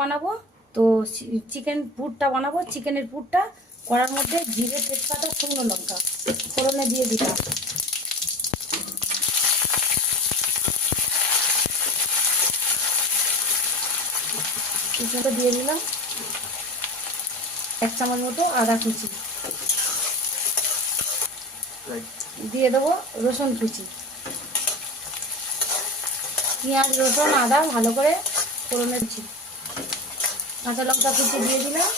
বানাবো, তো চিকেন পুরটা বানাবো। চিকেনের পুরটা কড়ার মধ্যে জিরে, তেজপাতা, শুকনো লঙ্কা ফোড়নে দিয়ে দিলাম। কিছুটা দিয়ে দিলাম 1 চামচ মতো আদা কুচি, দিয়ে দেবো রসুন কুচি, পেঁয়াজ, রসুন, আদা ভালো করে ফোড়নে দিচ্ছি। কাঁচা লঙ্কা কুচি দিয়ে দিলাম,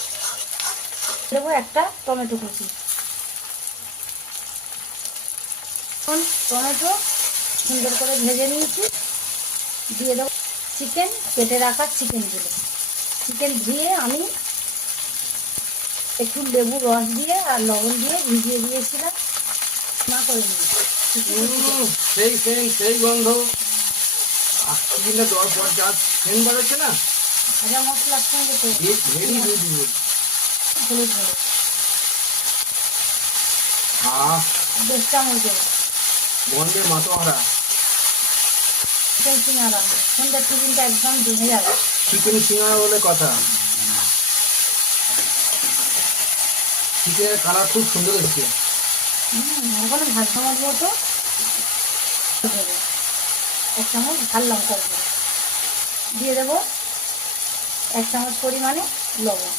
দেবো একটা টমেটো কুচি। টমেটো সুন্দর করে ভেজে নিয়েছি, দিয়ে দেবো চিকেন, কেটে রাখা চিকেনগুলো। চিকেন ধুয়ে আমি একটু লেবু রস দিয়ে আর লবণ দিয়ে ভিজিয়ে দিয়েছিলাম, না করে নিয়েছি। সেই সেই সেই গন্ধ চিকেনটা দেওয়ার পর যা সেন বাড়াচ্ছে না, ভাজা মশলার সঙ্গে তো ভেরি বিউটিফুল। হলুদ ধরে বেশ চামচ দেবো গন্ধে মাতোহারা। চিকেন সিঙ্গারা, সন্ধ্যার টিফিনটা একদম জমে যাবে। চিকেন সিঙ্গারা বলে কথা। চিকেনের কালার খুব সুন্দর এসছে। ওখানে ভাত চামচ মতো 1 চামচ ঝাল লঙ্কার গুঁড়ো দিয়ে দেবো, 1 চামচ পরিমাণে লবণ।